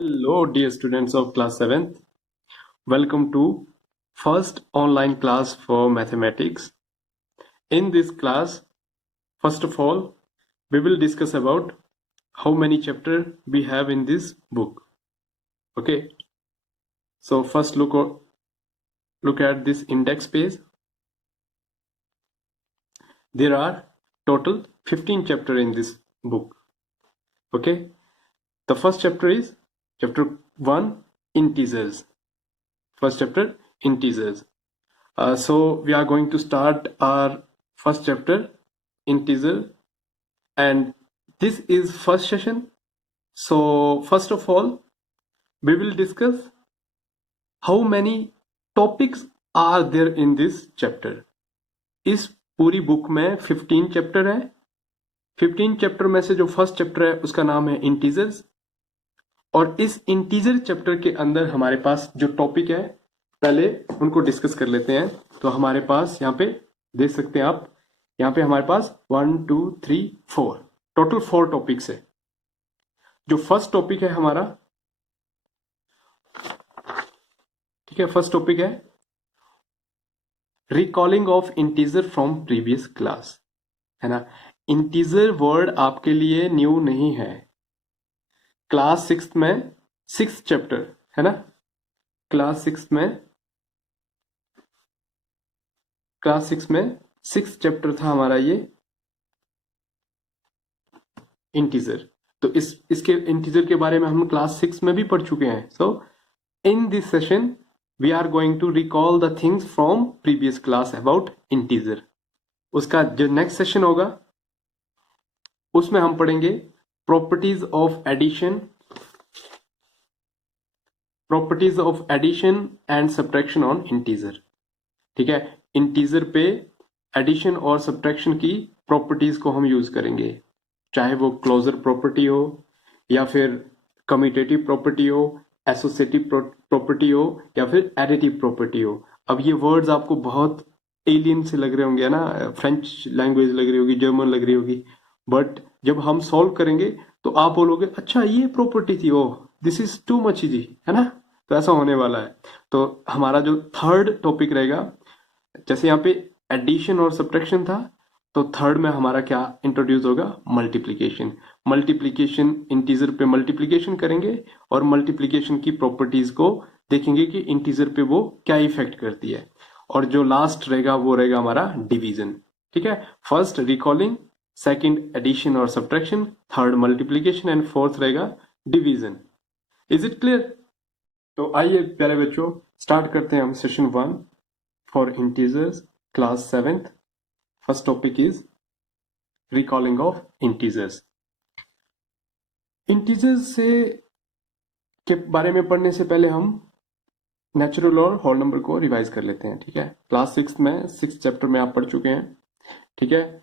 Hello, dear students of class 7th. Welcome to first online class for mathematics. In this class, first of all, we will discuss about how many chapters we have in this book. Okay. So first look at this index page. There are total 15 chapters in this book. Okay. The first chapter is chapter 1, integers. First chapter, integers. So we are going to start our first chapter, integer, and this is first session. So first of all, we will discuss how many topics are there in this chapter. इस पूरी book में 15 chapter है। 15 chapter में से जो first chapter है उसका नाम है इंटीजर्स, और इस इंटीजर चैप्टर के अंदर हमारे पास जो टॉपिक है पहले उनको डिस्कस कर लेते हैं। तो हमारे पास यहाँ पे देख सकते हैं आप, यहाँ पे हमारे पास 1 2 3 4 टोटल 4 टॉपिक्स है। जो फर्स्ट टॉपिक है हमारा, ठीक है, फर्स्ट टॉपिक है recalling of integer from previous class, है ना। इंटीजर वर्ड आपके लिए न्यू नहीं है। क्लास 6 में 6 चैप्टर है ना, क्लास 6 में 6 चैप्टर था हमारा ये इंटीजर। तो इसके इंटीजर के बारे में हम क्लास 6 में भी पढ़ चुके हैं। So in this session we are going to recall the things from previous class about integer. उसका जो नेक्स्ट सेशन होगा उसमें हम पढ़ेंगे properties of addition and subtraction on integer. ठीक है, इंटीजर पे एडिशन और सब्ट्रैक्शन की प्रॉपर्टीज को हम यूज करेंगे, चाहे वो क्लोजर प्रॉपर्टी हो या फिर कम्यूटेटिव प्रॉपर्टी हो, एसोसिएटिव प्रॉपर्टी हो या फिर एडिटिव प्रॉपर्टी हो। अब ये वर्ड्स आपको बहुत एलियन से लग रहे होंगे ना, फ्रेंच लैंग्वेज लग रही होगी, जर्मन लग रही होगी, बट जब हम सॉल्व करेंगे तो आप बोलोगे अच्छा ये प्रॉपर्टी थी, oh this is too much easy, है ना। तो ऐसा होने वाला है। तो हमारा जो थर्ड टॉपिक रहेगा, जैसे यहाँ पे एडिशन और सब्ट्रैक्शन था, तो थर्ड में हमारा क्या इंट्रोड्यूस होगा, मल्टीप्लीकेशन। इंटीजर पे मल्टीप्लीकेशन करेंगे और मल्टीप्लीकेशन की प्रॉपर्टीज को देखेंगे कि इंटीजर पे वो क्या इफेक्ट करती है। और जो लास्ट रहेगा वो रहेगा हमारा डिवीजन। ठीक है, फर्स्ट रिकॉलिंग, सेकंड एडिशन और subtraction, third multiplication and fourth रहेगा डिवीजन। Is it clear? तो आइए प्यारे बच्चों, स्टार्ट करते हैं हम session 1 for integers, class 7th। First topic is recalling of integers. Integers से के बारे में पढ़ने से पहले हम नेचुरल और होल नंबर को रिवाइज कर लेते हैं। ठीक है, क्लास 6 में 6 चैप्टर में आप पढ़ चुके हैं। ठीक है,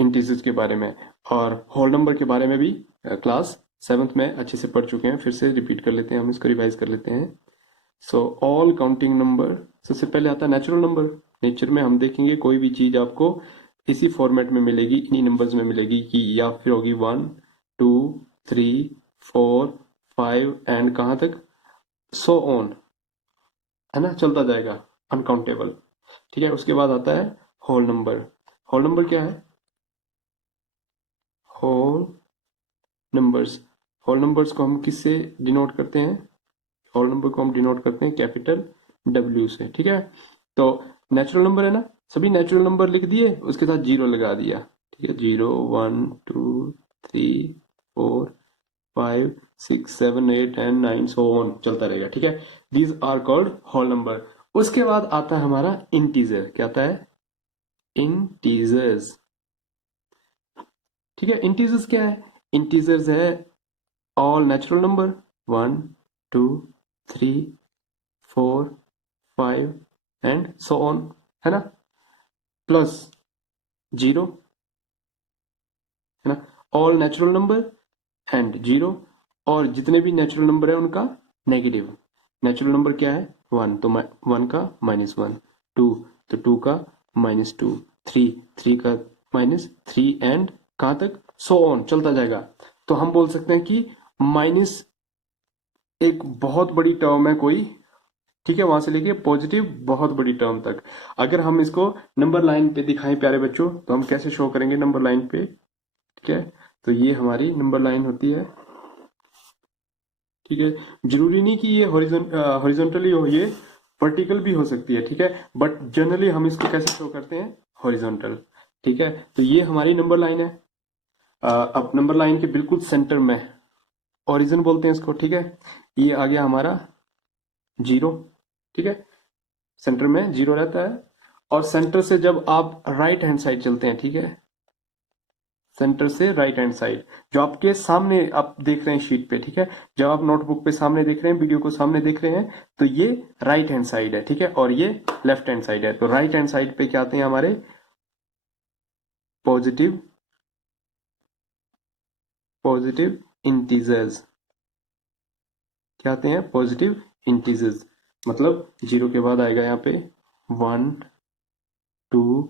इंटीजर्स के बारे में और होल नंबर के बारे में भी क्लास 7th में अच्छे से पढ़ चुके हैं। फिर से रिपीट कर लेते हैं, हम इसको रिवाइज कर लेते हैं। सो ऑल काउंटिंग नंबर, सबसे पहले आता है नेचुरल नंबर। नेचर में हम देखेंगे कोई भी चीज आपको इसी फॉर्मेट में मिलेगी, इन्हीं नंबर्स में मिलेगी, कि या फिर होगी 1 2 3 4 5 एंड कहां तक, सो ऑन, है ना, चलता जाएगा, अनकाउंटेबल। ठीक है, उसके बाद आता है होल नंबर। होल नंबर क्या है, होल नंबर्स को हम किससे डिनोट करते हैं, होल नंबर को हम डिनोट करते हैं कैपिटल W से। ठीक है, तो नेचुरल नंबर है ना, सभी नेचुरल नंबर लिख दिए, उसके साथ जीरो लगा दिया। ठीक है, 0 1 2 3 4 5 6 7 8 एंड 9 सो ऑन, चलता रहेगा। ठीक है, these are called whole number. उसके बाद आता है हमारा इंटीजर। क्या आता है, इंटीजर्स। ठीक है, इंटीजर्स क्या है, इंटीजर्स है all natural number 1 2 3 4 5 and so on, है ना, प्लस 0, है ना, ऑल नेचुरल नंबर एंड 0, और जितने भी नेचुरल नंबर है उनका नेगेटिव। नेचुरल नंबर क्या है, 1, तो 1 का -1, 2 तो 2 का -2, 3 का -3 एंड कहां तक, सो ऑन, चलता जाएगा। तो हम बोल सकते हैं कि एक बहुत बड़ी टर्म है कोई, ठीक है, वहां से लेके पॉजिटिव बहुत बड़ी टर्म तक। अगर हम इसको नंबर लाइन पे दिखाएं प्यारे बच्चों, तो हम कैसे शो करेंगे नंबर लाइन पे? ठीक है, तो ये हमारी नंबर लाइन होती है। ठीक है, जरूरी नहीं कि ये हॉरिजॉन्टली हो, ये वर्टिकल भी हो सकती है। ठीक है, बट जनरली हम इसको कैसे शो करते हैं? हॉरिजॉन्टल। ठीक है, तो ये हमारी नंबर लाइन है। अब नंबर लाइन के बिल्कुल सेंटर में ओरिजिन बोलते हैं इसको। ठीक है, ये आ गया हमारा जीरो। ठीक है, सेंटर में जीरो रहता है। और सेंटर से जब आप राइट हैंड साइड चलते हैं, ठीक है, सेंटर से राइट हैंड साइड, जो आपके सामने आप देख रहे हैं शीट पे, ठीक है, जब आप नोटबुक पे सामने देख रहे हैं, वीडियो को सामने देख रहे हैं, तो ये राइट हैंड साइड है। ठीक है, और ये लेफ्ट हैंड साइड है। तो राइट हैंड साइड पे क्या आते हैं हमारे? Positive positive integers. क्या आते हैं? Positive integers. मतलब जीरो के बाद आएगा यहाँ पे 1 2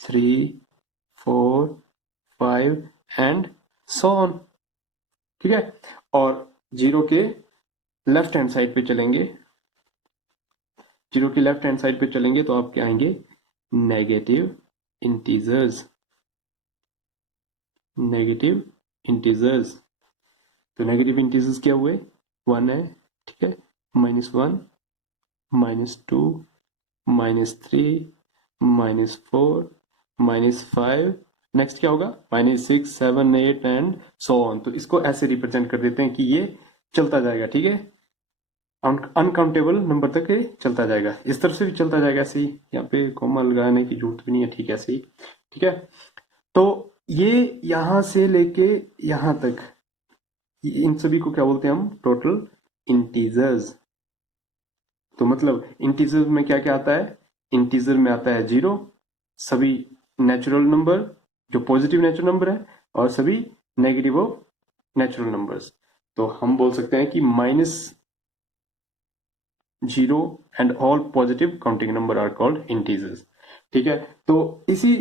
3 4 5 एंड सो ऑन। ठीक है, और जीरो के लेफ्ट हैंड साइड पे चलेंगे, जीरो की लेफ्ट हैंड साइड पे चलेंगे तो आप क्या आएंगे? Negative integers. Negative integers. तो नेगेटिव इंटीजर्स क्या हुए? 1 है, ठीक है, -1 -2 -3 -4 -5, नेक्स्ट क्या होगा? -6 7 8 एंड सो ऑन। तो इसको ऐसे रिप्रेजेंट कर देते हैं कि ये चलता जाएगा। ठीक है, अनकाउंटेबल नंबर तक ये चलता जाएगा। इस तरफ से भी चलता जाएगा ऐसे ही, यहाँ पे कॉमा लगाने की जरूरत भी नहीं है। ठीक है, ऐसे ही। ठीक है, तो ये यहां से लेके यहां तक, इन सभी को क्या बोलते हैं हम? Total integers. तो मतलब इंटीजर में क्या क्या आता है? इंटीजर में आता है जीरो, सभी नेचुरल नंबर जो पॉजिटिव नेचुरल नंबर है, और सभी नेगेटिव ऑफ नेचुरल नंबर्स। तो हम बोल सकते हैं कि -0 and all positive counting number are called integers. ठीक है, तो इसी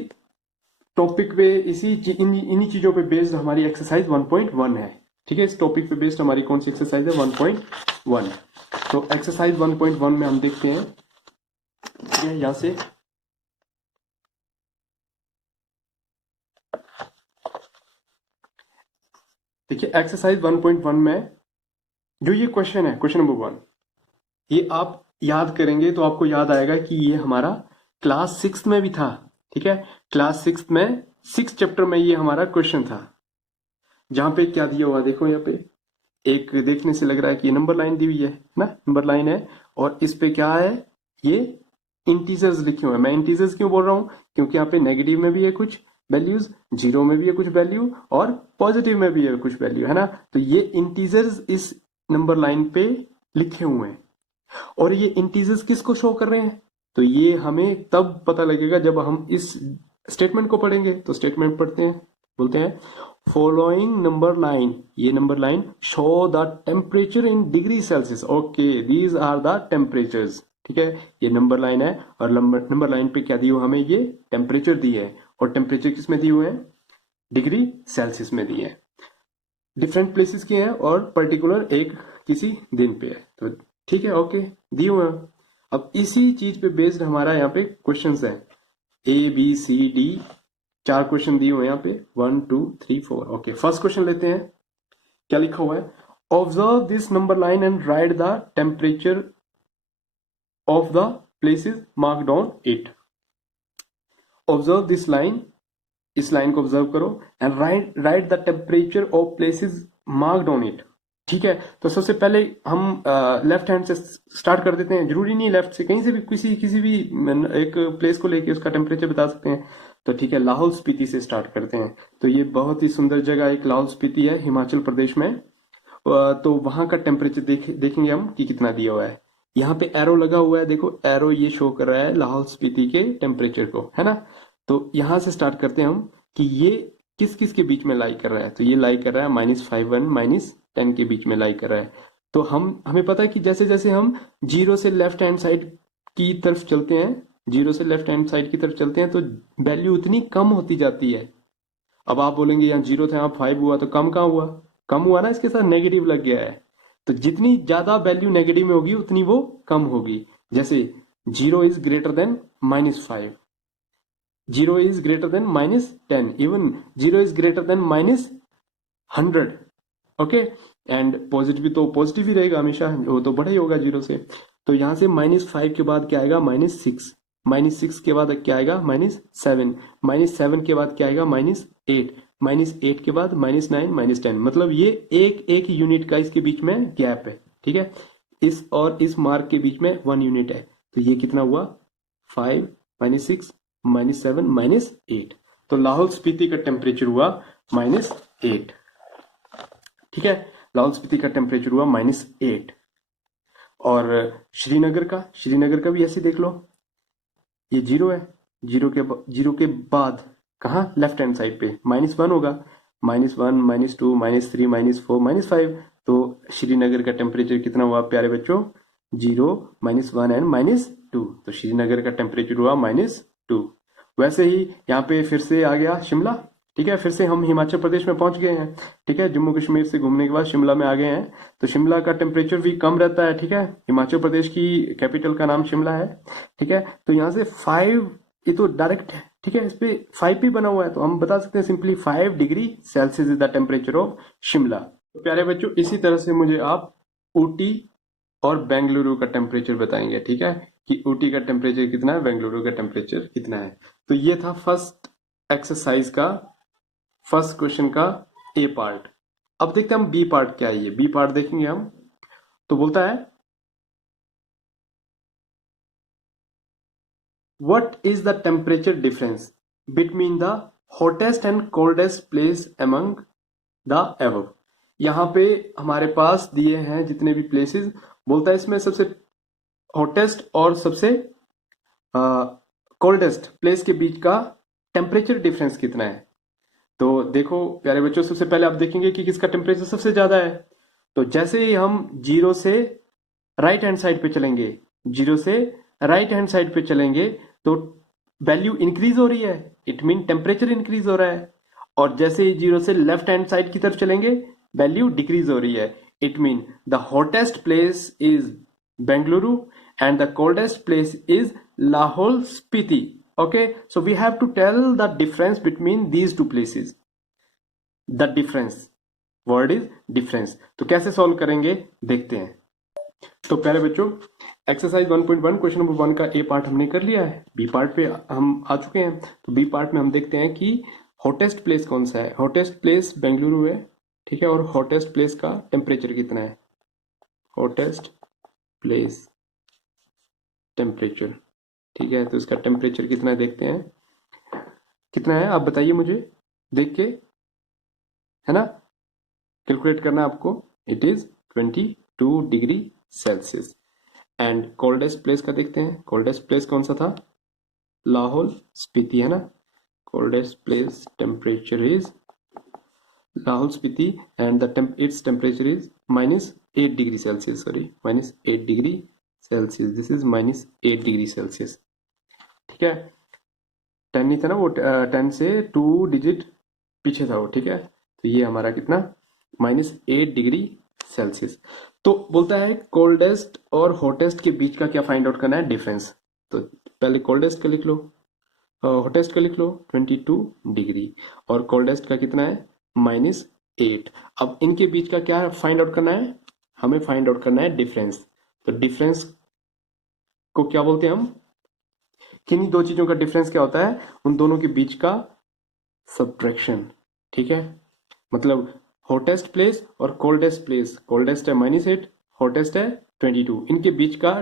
टॉपिक पे, इन्हीं चीजों पे बेस्ड हमारी एक्सरसाइज 1.1 है। ठीक है, इस टॉपिक पे बेस्ड हमारी कौन सी एक्सरसाइज है? 1.1। तो एक्सरसाइज 1.1 में हम देखते हैं, ठीक है, यहां से देखिए एक्सरसाइज 1.1 में जो ये क्वेश्चन है, क्वेश्चन नंबर 1, ये आप याद करेंगे तो आपको याद आएगा कि ये हमारा क्लास 6 में भी था। ठीक है, क्लास 6 में 6 चैप्टर में ये हमारा क्वेश्चन था, जहां पे क्या दिया हुआ देखो, यहाँ पे एक देखने से लग रहा है कि ये नंबर लाइन दी हुई है ना, नंबर लाइन है, और इस पे क्या है? ये इंटीजर्स लिखे हुए हैं। मैं इंटीजर्स क्यों बोल रहा हूं? क्योंकि यहाँ पे नेगेटिव में भी है कुछ वैल्यूज, जीरो में भी है कुछ वैल्यू, और पॉजिटिव में भी है कुछ वैल्यू, है ना। तो ये इंटीजर्स इस नंबर लाइन पे लिखे हुए हैं, और ये इंटीजर्स किसको शो कर रहे हैं? तो ये हमें तब पता लगेगा जब हम इस स्टेटमेंट को पढ़ेंगे। तो स्टेटमेंट पढ़ते हैं, बोलते हैं फॉलोइंग नंबर लाइन, ये number line show the temperature in degree Celsius. Okay, these are the temperatures. ठीक है, ये नंबर लाइन है, और नंबर लाइन पे क्या दिए हुए हमें? ये टेम्परेचर दिए है, और टेम्परेचर किस में दिए हुए हैं? डिग्री सेल्सियस में दिए हैं। डिफरेंट प्लेसेस के हैं, और पर्टिकुलर एक किसी दिन पे है। तो ठीक है, ओके, दिए हुए हैं। अब इसी चीज पे बेस्ड हमारा यहाँ पे क्वेश्चंस है, ABCD, 4 क्वेश्चन दिए हुए हैं यहाँ पे, 1 2 3 4। ओके, फर्स्ट क्वेश्चन लेते हैं। क्या लिखा हुआ है? Observe this number line and right the temperature of the places marked on it. Observe this line, इस लाइन को ऑब्जर्व करो, and right the temperature of places marked on it. ठीक है, तो सबसे पहले हम लेफ्ट हैंड से स्टार्ट कर देते हैं। जरूरी नहीं लेफ्ट से, कहीं से भी किसी भी एक प्लेस को लेके उसका टेम्परेचर बता सकते हैं। तो ठीक है, लाहौल स्पीति से स्टार्ट करते हैं। तो ये बहुत ही सुंदर जगह एक लाहौल स्पीति है, हिमाचल प्रदेश में। तो वहां का टेम्परेचर देखेंगे हम कि कितना दिया हुआ है। यहाँ पे एरो लगा हुआ है, देखो एरो ये शो कर रहा है लाहौल स्पीति के टेम्परेचर को, है ना। तो यहां से स्टार्ट करते हैं हम कि ये किस किस के बीच में लाई कर रहा है। तो ये लाई कर रहा है -5 -10 के बीच में लाई कर रहा है। तो हमें पता है कि जैसे जैसे हम जीरो से लेफ्ट हैंड साइड की तरफ चलते हैं, जीरो से लेफ्ट हैंड साइड की तरफ चलते हैं, तो वैल्यू उतनी कम होती जाती है। अब आप बोलेंगे यहाँ जीरो था, यहाँ 5 हुआ, तो कम कहाँ हुआ? कम हुआ ना, इसके साथ नेगेटिव लग गया है। तो जितनी ज्यादा वैल्यू नेगेटिव में होगी उतनी वो कम होगी। जैसे 0 is greater than -5, 0 is greater than -10, even 0 is greater than -100। Okay, and positive भी तो पॉजिटिव ही रहेगा हमेशा, वो तो बड़ा ही होगा 0 से। तो यहां से -5 के बाद क्या आएगा, -6, -6 के बाद क्या आएगा, -7, -7 के बाद क्या आएगा, -8, -8 के बाद -9, -10। मतलब ये एक एक यूनिट का इसके बीच में गैप है, ठीक है। इस और इस मार्क के बीच में 1 यूनिट है, तो ये कितना हुआ, 5, -6, -7, -8। तो लाहौल स्पीति का टेम्परेचर हुआ -8, ठीक है। लाहौल स्पीति का टेम्परेचर हुआ -8। और श्रीनगर का भी ऐसे देख लो, ये 0 है, 0 के बाद कहा, लेफ्ट हैंड साइड पे -1 होगा, -1, -2, -3, -4, -5। तो श्रीनगर का टेम्परेचर कितना हुआ प्यारे बच्चों, 0, -1 एंड -2। तो श्रीनगर का टेम्परेचर हुआ -2। वैसे ही यहाँ पे फिर से आ गया शिमला, ठीक है। फिर से हम हिमाचल प्रदेश में पहुंच गए हैं, ठीक है। जम्मू कश्मीर से घूमने के बाद शिमला में आ गए हैं। तो शिमला का टेम्परेचर भी कम रहता है, ठीक है। हिमाचल प्रदेश की कैपिटल का नाम शिमला है, ठीक है। तो यहाँ से 5, ये तो डायरेक्ट है, ठीक है, इस पे 5 भी बना हुआ है, तो हम बता सकते हैं simply 5 degree Celsius is the temperature of Shimla. तो प्यारे बच्चों, इसी तरह से मुझे आप ऊटी और बेंगलुरु का टेम्परेचर बताएंगे, ठीक है, कि ऊटी का टेम्परेचर कितना है, बेंगलुरु का टेम्परेचर कितना है। तो ये था फर्स्ट एक्सरसाइज का फर्स्ट क्वेश्चन का ए पार्ट। अब देखते हैं हम बी पार्ट क्या है, ये बी पार्ट देखेंगे हम। तो बोलता है, what is the temperature difference between the hottest and coldest place among the above. यहां पे हमारे पास दिए हैं जितने भी प्लेसेस, बोलता है इसमें सबसे हॉटेस्ट और सबसे कोल्डेस्ट प्लेस के बीच का टेम्परेचर डिफरेंस कितना है। तो देखो प्यारे बच्चों, सबसे पहले आप देखेंगे कि किसका टेम्परेचर सबसे ज्यादा है। तो जैसे ही हम 0 से राइट हैंड साइड पे चलेंगे, 0 से राइट हैंड साइड पे चलेंगे, तो वैल्यू इंक्रीज हो रही है, इट मीन टेम्परेचर इंक्रीज हो रहा है। और जैसे ही 0 से लेफ्ट हैंड साइड की तरफ चलेंगे, वैल्यू डिक्रीज हो रही है, it mean the hottest place is Bengaluru and the coldest place is Lahore Spiti. Okay, so we have to tell the difference between these two places. The difference, word is difference. तो कैसे solve करेंगे देखते हैं। तो प्यारे बच्चों, exercise 1.1 question number 1 का ए part हमने कर लिया है, बी पार्ट पे हम आ चुके हैं। तो बी पार्ट में हम देखते हैं कि हॉटेस्ट प्लेस कौन सा है। हॉटेस्ट प्लेस बेंगलुरु है, ठीक है, और हॉटेस्ट प्लेस का टेम्परेचर कितना है, हॉटेस्ट प्लेस टेम्परेचर, ठीक है। तो इसका टेम्परेचर कितना है देखते हैं, कितना है आप बताइए मुझे देख के, है ना, कैलकुलेट करना है आपको। It is 22 degree Celsius. And coldest place का देखते हैं, कोल्डेस्ट प्लेस कौन सा था, लाहौल स्पीति, है ना। Coldest place temperature is Lahaul Spiti and the its temperature is -8 degree Celsius, sorry, -8 degree Celsius, this is -8 degree Celsius, ठीक है। 10 नहीं था ना वो, 10 से 2 डिजिट पीछे था वो, ठीक है। तो ये हमारा कितना, -8 डिग्री सेल्सियस। तो बोलता है कोल्डेस्ट और हॉटेस्ट के बीच का क्या फाइंड आउट करना है, डिफरेंस। तो पहले कोल्डेस्ट का लिख लो, हॉटेस्ट का लिख लो 22 डिग्री, और कोल्डेस्ट का कितना है -8। अब इनके बीच का क्या फाइंड आउट करना है, हमें फाइंड आउट करना है डिफरेंस। तो डिफरेंस को क्या बोलते हैं हम, किन्हीं दो चीजों का डिफरेंस क्या होता है, उन दोनों के बीच का सब्ट्रैक्शन, ठीक है। मतलब हॉटेस्ट प्लेस और कोल्डेस्ट प्लेस, कोल्डेस्ट है -8, हॉटेस्ट है 22, इनके बीच का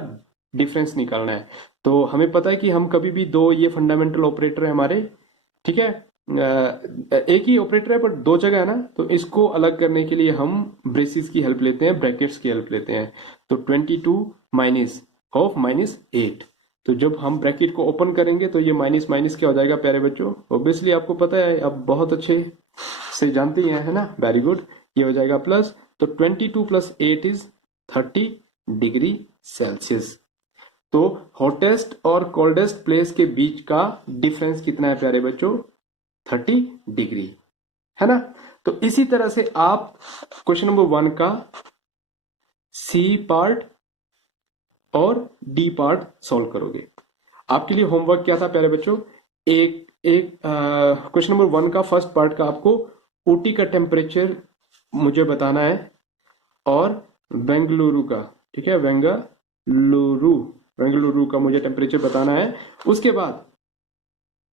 डिफरेंस निकालना है। तो हमें पता है कि हम कभी भी दो, ये फंडामेंटल ऑपरेटर है हमारे, ठीक है, एक ही ऑपरेटर है पर दो जगह है ना, तो इसको अलग करने के लिए हम ब्रेसिस की हेल्प लेते हैं, ब्रैकेट्स की हेल्प लेते हैं। तो 22 माइनस ऑफ -8, तो जब हम ब्रैकेट को ओपन करेंगे तो ये माइनस माइनस क्या हो जाएगा प्यारे बच्चों, ऑब्वियसली आपको पता है, आप बहुत अच्छे से जानते ही हैं, है ना, वेरी गुड। ये हो जाएगा प्लस, तो 22 + 8 इज 30 डिग्री सेल्सियस। तो हॉटेस्ट और कोल्डेस्ट प्लेस के बीच का डिफरेंस कितना है प्यारे बच्चों, 30 डिग्री, है ना। तो इसी तरह से आप क्वेश्चन नंबर 1 का सी पार्ट और डी पार्ट सॉल्व करोगे। आपके लिए होमवर्क क्या था प्यारे बच्चों, एक एक क्वेश्चन नंबर 1 का फर्स्ट पार्ट का आपको ऊटी का टेम्परेचर मुझे बताना है और बेंगलुरु का, ठीक है, बेंगलुरु का मुझे टेम्परेचर बताना है। उसके बाद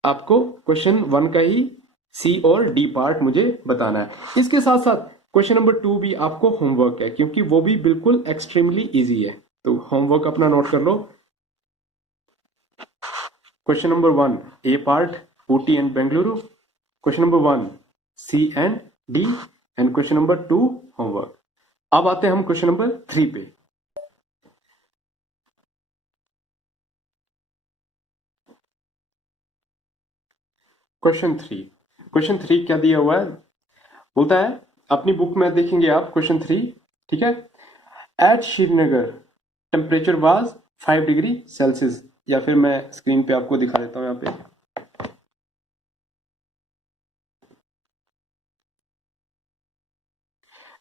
आपको क्वेश्चन 1 का ही सी और डी पार्ट मुझे बताना है। इसके साथ साथ क्वेश्चन नंबर 2 भी आपको होमवर्क है, क्योंकि वो भी बिल्कुल एक्सट्रीमली इजी है। तो होमवर्क अपना नोट कर लो। Question number 1 A part Ooty and Bengaluru, question number 1 C and D, and question number 2 homework. अब आते हैं हम क्वेश्चन नंबर 3 पे। क्वेश्चन 3 क्या दिया हुआ है, बोलता है, अपनी बुक में देखेंगे आप क्वेश्चन 3, ठीक है। At Srinagar temperature was 5 degree Celsius, या फिर मैं स्क्रीन पे आपको दिखा देता हूं यहाँ पे।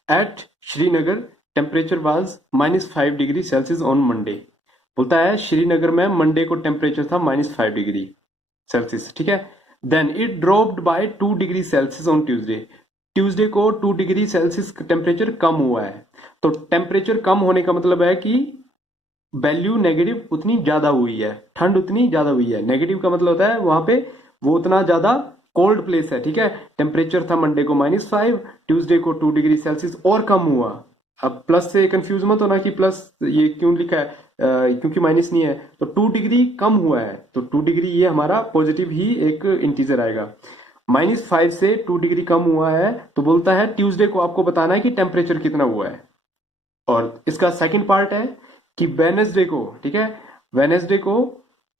At Srinagar temperature was -5 degree Celsius on Monday. बोलता है श्रीनगर में मंडे को टेम्परेचर था -5 डिग्री सेल्सियस, ठीक है। Then it dropped by 2 degree Celsius on Tuesday. Tuesday को 2 डिग्री सेल्सियस टेम्परेचर कम हुआ है। तो टेम्परेचर कम होने का मतलब है कि वैल्यू नेगेटिव उतनी ज्यादा हुई है, ठंड उतनी ज्यादा हुई है। नेगेटिव का मतलब होता है वहां पे वो उतना ज्यादा कोल्ड प्लेस है, ठीक है। टेम्परेचर था मंडे को -5, ट्यूसडे को 2 डिग्री सेल्सियस और कम हुआ। अब प्लस से कंफ्यूज मत होना कि प्लस ये क्यों लिखा है, क्योंकि माइनस नहीं है। तो 2 डिग्री कम हुआ है, तो 2 डिग्री ये हमारा पॉजिटिव ही एक इंटीजर आएगा। -5 से 2 डिग्री कम हुआ है, तो बोलता है ट्यूसडे को आपको बताना है कि टेम्परेचर कितना हुआ है। और इसका सेकंड पार्ट है कि वेनेसडे को, ठीक है, वेनेसडे को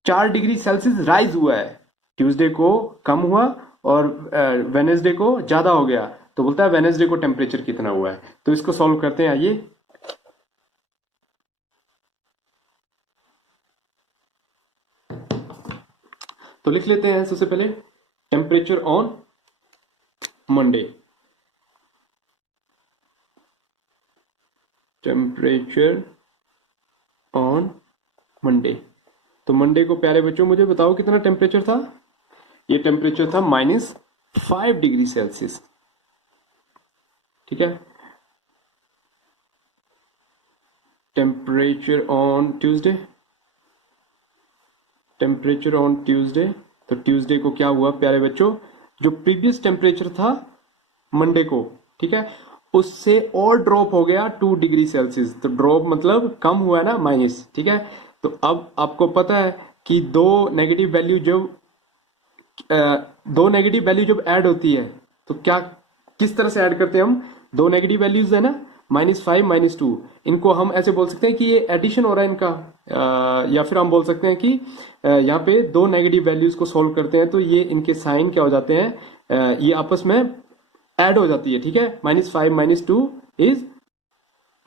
4 डिग्री सेल्सियस राइज हुआ है। ट्यूसडे को कम हुआ और वेनेसडे को ज्यादा हो गया, तो बोलता है वेनेसडे को टेम्परेचर कितना हुआ है। तो इसको सॉल्व करते हैं, आइए। तो लिख लेते हैं सबसे पहले temperature on Monday. Temperature on Monday, तो मंडे को प्यारे बच्चों मुझे बताओ कितना टेम्परेचर था। ये टेम्परेचर था -5 डिग्री सेल्सियस, ठीक है। Temperature on Tuesday, temperature on Tuesday, तो ट्यूसडे को क्या हुआ प्यारे बच्चों, जो प्रीवियस टेम्परेचर था मंडे को, ठीक है, उससे और ड्रॉप हो गया 2 डिग्री सेल्सियस। तो ड्रॉप मतलब कम हुआ है ना, माइनस, ठीक है। तो अब आपको पता है कि दो नेगेटिव वैल्यू जब ऐड होती है तो क्या, किस तरह से ऐड करते हैं हम। दो नेगेटिव वैल्यूज है ना, -5 -2, इनको हम ऐसे बोल सकते हैं कि ये एडिशन हो रहा है इनका, या फिर हम बोल सकते हैं कि यहाँ पे दो नेगेटिव वैल्यूज को सोल्व करते हैं तो ये इनके साइन क्या हो जाते हैं, ये आपस में ऐड हो जाती है, ठीक है। -5 -2 is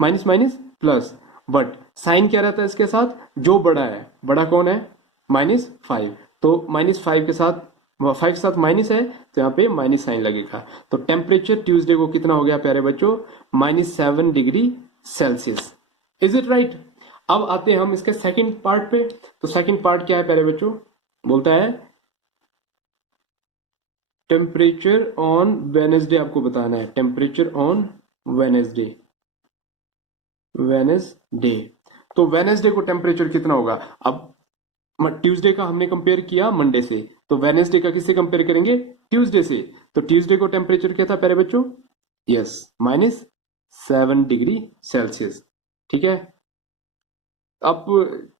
minus minus plus, but sign क्या रहता है इसके साथ, जो बड़ा है, बड़ा कौन है, -5, तो -5 के साथ 5 के साथ माइनस है, तो यहाँ पे माइनस साइन लगेगा। तो टेम्परेचर ट्यूसडे को कितना हो गया प्यारे बच्चों, -7 degree Celsius. Is it right. अब आते हैं हम इसके सेकंड पार्ट पे। तो सेकंड पार्ट क्या है प्यारे बच्चों, बोलता है टेम्परेचर ऑन वेनेसडे आपको बताना है। टेम्परेचर ऑन वेनेसडे, तो वेनेसडे को टेम्परेचर कितना होगा। अब ट्यूसडे का हमने कंपेयर किया मंडे से, तो वेनेसडे का किससे कंपेयर करेंगे, ट्यूसडे से। तो ट्यूसडे को टेम्परेचर क्या था प्यारे बच्चों, यस, -7 डिग्री सेल्सियस, ठीक है। आप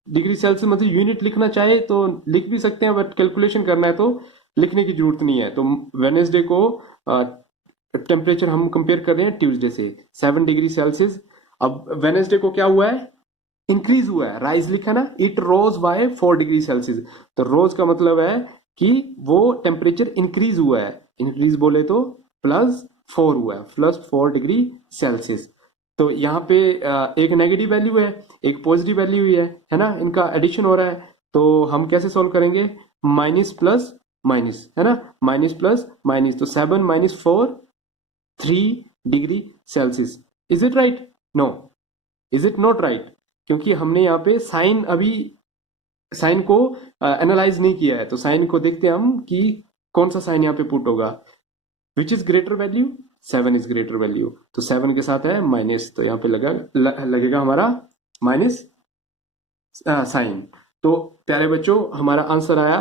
डिग्री सेल्सियस मतलब यूनिट लिखना चाहे तो लिख भी सकते हैं, बट कैलकुलेशन करना है तो लिखने की जरूरत नहीं है। तो वेनेसडे को टेम्परेचर हम कंपेयर कर रहे हैं ट्यूसडे से, 7 डिग्री सेल्सियस। अब वेनेसडे को क्या हुआ है, इंक्रीज हुआ है, राइज लिखा ना, it rose by 4 degree Celsius. तो रोज का मतलब है कि वो टेम्परेचर इंक्रीज हुआ है, इंक्रीज बोले तो +4 हुआ है, +4 डिग्री सेल्सियस। तो यहाँ पे एक नेगेटिव वैल्यू है, एक पॉजिटिव वैल्यू है ना, इनका एडिशन हो रहा है। तो हम कैसे सॉल्व करेंगे, माइनस प्लस माइनस, है ना, माइनस प्लस माइनस, तो 7 -4 3 degree Celsius. Is it right, no, is it not right? क्योंकि हमने यहाँ पे साइन को एनालाइज नहीं किया है, तो साइन को देखते हैं हम कि कौन सा साइन यहाँ पे पुट होगा। Which is greater value? 7 is greater value, तो 7 के साथ है माइनस, तो यहाँ पे लगेगा हमारा माइनस साइन। तो प्यारे बच्चों, हमारा आंसर आया,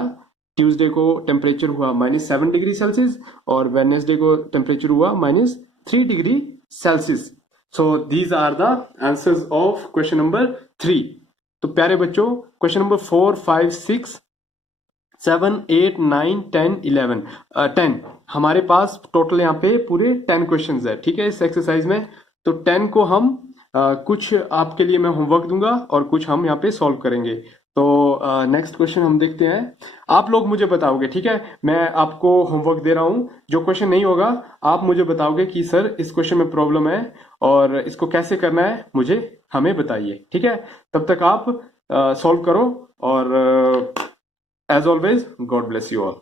ट्यूसडे को टेम्परेचर हुआ -7 डिग्री सेल्सियस और वेडनेसडे को टेम्परेचर हुआ -3 degree Celsius. So these are the answers of question number 3। तो प्यारे बच्चों, क्वेश्चन नंबर 4, 5, 6, 7, 8, 9, 10, 11, 10 हमारे पास टोटल यहाँ पे पूरे 10 क्वेश्चन है, ठीक है, इस एक्सरसाइज में। तो 10 को हम कुछ आपके लिए मैं होमवर्क दूंगा और कुछ हम यहाँ पे सॉल्व करेंगे। तो नेक्स्ट क्वेश्चन हम देखते हैं। आप लोग मुझे बताओगे, ठीक है, मैं आपको होमवर्क दे रहा हूं, जो क्वेश्चन नहीं होगा आप मुझे बताओगे कि सर इस क्वेश्चन में प्रॉब्लम है और इसको कैसे करना है, मुझे हमें बताइए, ठीक है। तब तक आप सॉल्व करो और as always God bless you all.